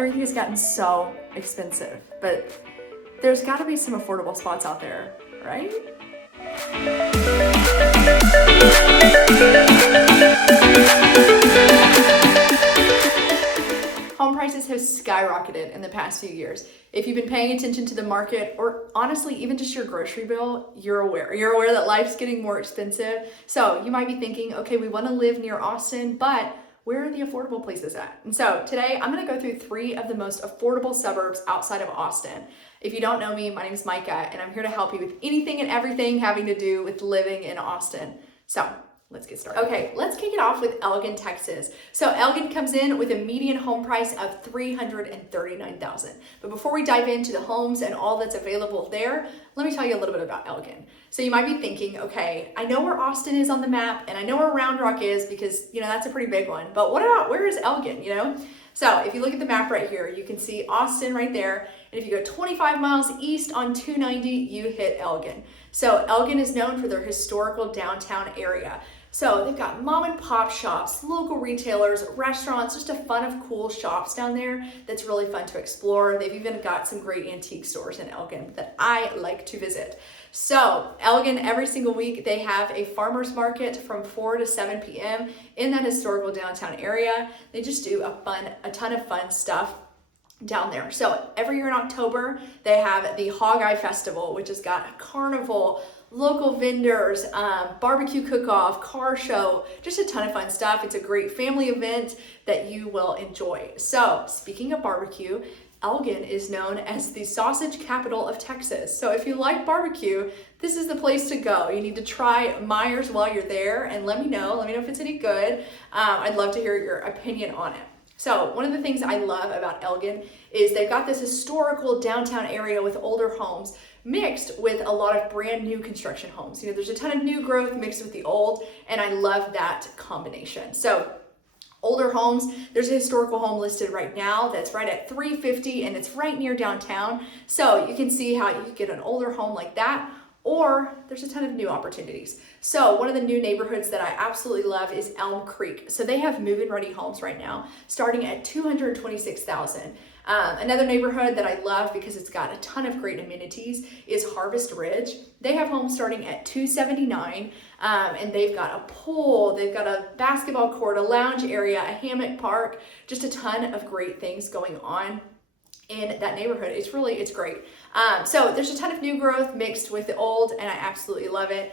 Everything has gotten so expensive, but there's got to be some affordable spots out there, right? Home prices have skyrocketed in the past few years. If you've been paying attention to the market, or honestly, even just your grocery bill, you're aware. You're aware that life's getting more expensive. So you might be thinking, okay, we want to live near Austin, but where are the affordable places at? And so today I'm going to go through 3 of the most affordable suburbs outside of Austin. If you don't know me, my name is Micah, and I'm here to help you with anything and everything having to do with living in Austin. So let's get started. Okay, let's kick it off with Elgin, Texas. So Elgin comes in with a median home price of $339,000. But before we dive into the homes and all that's available there, let me tell you a little bit about Elgin. So you might be thinking, okay, I know where Austin is on the map, and I know where Round Rock is because, that's a pretty big one. But what about, where is Elgin, So if you look at the map right here, you can see Austin right there. And if you go 25 miles east on 290, you hit Elgin. So Elgin is known for their historical downtown area. So they've got mom and pop shops, local retailers, restaurants, just a fun of cool shops down there that's really fun to explore. They've even got some great antique stores in Elgin that I like to visit. So Elgin, every single week, they have a farmer's market from 4 to 7 p.m. in that historical downtown area. They just do a ton of fun stuff down there. So every year in October, they have the Hog Eye Festival, which has got a carnival, local vendors, barbecue cook-off, car show, just a ton of fun stuff. It's a great family event that you will enjoy. So speaking of barbecue, Elgin is known as the sausage capital of Texas. So if you like barbecue, this is the place to go. You need to try Myers while you're there and let me know if it's any good. I'd love to hear your opinion on it. So one of the things I love about Elgin is they've got this historical downtown area with older homes mixed with a lot of brand new construction homes. There's a ton of new growth mixed with the old, and I love that combination. So older homes, there's a historical home listed right now that's right at $350 and it's right near downtown. So you can see how you could get an older home like that, or there's a ton of new opportunities. So one of the new neighborhoods that I absolutely love is Elm Creek. So they have move-in ready homes right now, starting at $226,000. Another neighborhood that I love because it's got a ton of great amenities is Harvest Ridge. They have homes starting at $279,000, and they've got a pool, they've got a basketball court, a lounge area, a hammock park, just a ton of great things going on in that neighborhood. It's great. So there's a ton of new growth mixed with the old, and I absolutely love it.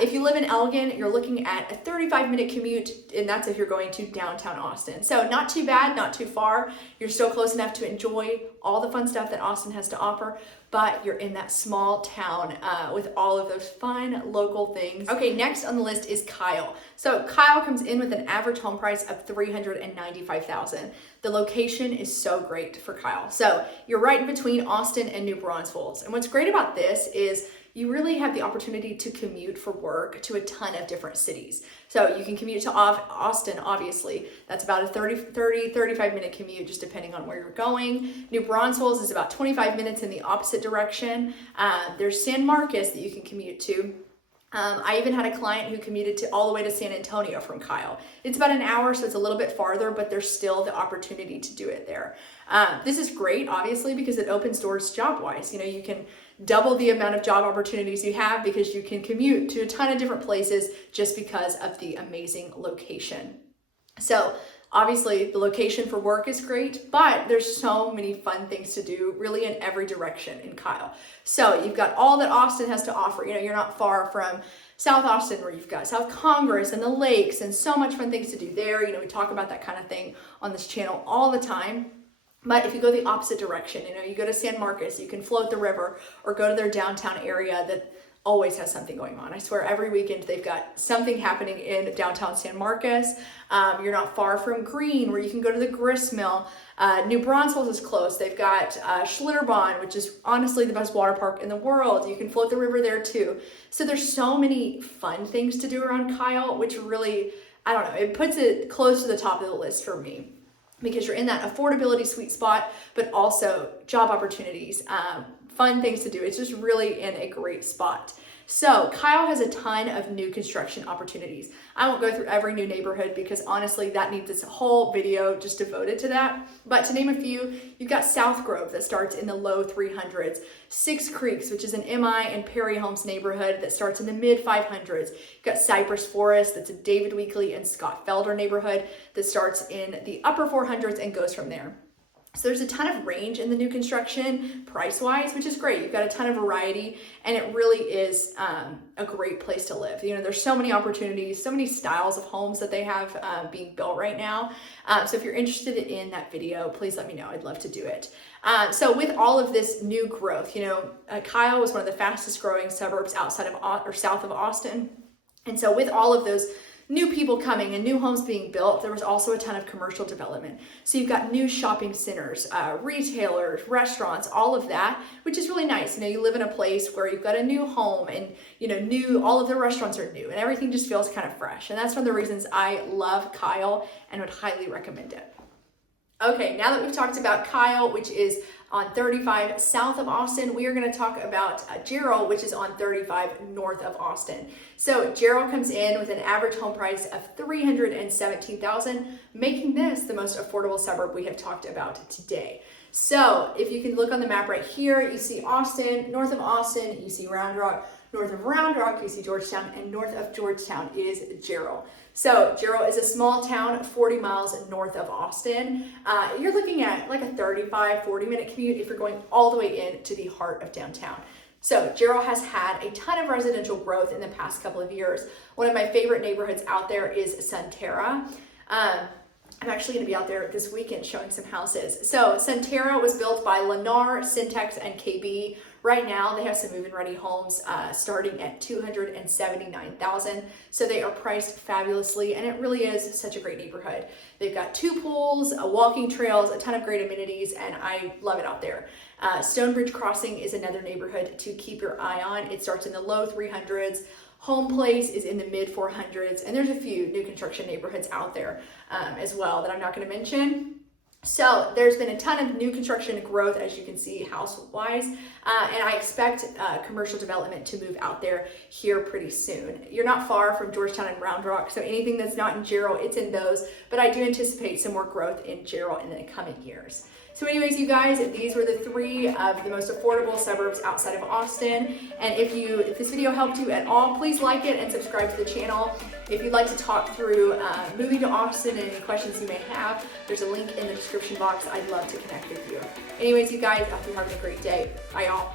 If you live in Elgin, you're looking at a 35-minute commute, and that's if you're going to downtown Austin. So not too bad, not too far. You're still close enough to enjoy all the fun stuff that Austin has to offer, but you're in that small town with all of those fun local things. Okay, next on the list is Kyle. So Kyle comes in with an average home price of $395,000. The location is so great for Kyle. So you're right in between Austin and New Braunfels. And what's great about this is you really have the opportunity to commute for work to a ton of different cities. So you can commute to Austin, obviously. That's about a 35-minute commute, just depending on where you're going. New Braunfels is about 25 minutes in the opposite direction. There's San Marcos that you can commute to. I even had a client who commuted all the way to San Antonio from Kyle. It's about an hour, so it's a little bit farther, but there's still the opportunity to do it there. This is great, obviously, because it opens doors job-wise. You can double the amount of job opportunities you have because you can commute to a ton of different places just because of the amazing location. So obviously the location for work is great, but there's so many fun things to do really in every direction in Kyle. So you've got all that Austin has to offer. You're not far from South Austin, where you've got South Congress and the lakes and so much fun things to do there. We talk about that kind of thing on this channel all the time. But if you go the opposite direction, you go to San Marcos, you can float the river or go to their downtown area that always has something going on. I swear every weekend they've got something happening in downtown San Marcos. You're not far from Green, where you can go to the grist mill. New Braunfels is close. They've got Schlitterbahn, which is honestly the best water park in the world. You can float the river there too. So there's so many fun things to do around Kyle, which really, I don't know, it puts it close to the top of the list for me, because you're in that affordability sweet spot, but also job opportunities, fun things to do. It's just really in a great spot. So Kyle has a ton of new construction opportunities. I won't go through every new neighborhood because honestly, that needs this whole video just devoted to that. But to name a few, you've got South Grove that starts in the low 300s, Six Creeks, which is an MI and Perry Homes neighborhood that starts in the mid 500s. You've got Cypress Forest, that's a David Weekley and Scott Felder neighborhood that starts in the upper 400s and goes from there. So there's a ton of range in the new construction price-wise, which is great. You've got a ton of variety, and it really is a great place to live. You know, there's so many opportunities, so many styles of homes that they have being built right now. So if you're interested in that video, please let me know. I'd love to do it. So with all of this new growth, you know, Kyle was one of the fastest growing suburbs outside of or south of Austin. And so with all of those new people coming and new homes being built, there was also a ton of commercial development. So you've got new shopping centers, retailers, restaurants, all of that, which is really nice. You know, you live in a place where you've got a new home and, you know, all of the restaurants are new and everything just feels kind of fresh. And that's one of the reasons I love Kyle and would highly recommend it. Okay, now that we've talked about Kyle, which is on 35 south of Austin, we are going to talk about Jarrell, which is on 35 north of Austin. So Jarrell comes in with an average home price of $317,000, making this the most affordable suburb we have talked about today. So if you can look on the map right here, you see Austin, north of Austin, you see Round Rock, north of Round Rock, you see Georgetown, and north of Georgetown is Jarrell. So Jarrell is a small town 40 miles north of Austin. You're looking at like a 35, 40-minute commute if you're going all the way into the heart of downtown. So Jarrell has had a ton of residential growth in the past couple of years. One of my favorite neighborhoods out there is Sunterra. I'm actually going to be out there this weekend showing some houses. So Sunterra was built by Lennar, Syntex, and KB. Right now, they have some move-in ready homes starting at $279,000. So they are priced fabulously, and it really is such a great neighborhood. They've got 2 pools, walking trails, a ton of great amenities, and I love it out there. Stonebridge Crossing is another neighborhood to keep your eye on. It starts in the low 300s. Home Place is in the mid 400s, and there's a few new construction neighborhoods out there as well that I'm not going to mention. So there's been a ton of new construction growth, as you can see, house-wise, and I expect commercial development to move out there here pretty soon. You're not far from Georgetown and Round Rock, so anything that's not in Jarrell, it's in those, but I do anticipate some more growth in Jarrell in the coming years. So anyways, you guys, these were the 3 of the most affordable suburbs outside of Austin. And if this video helped you at all, please like it and subscribe to the channel. If you'd like to talk through moving to Austin and any questions you may have, there's a link in the description box. I'd love to connect with you. Anyways, you guys, I hope you're having a great day. Bye, y'all.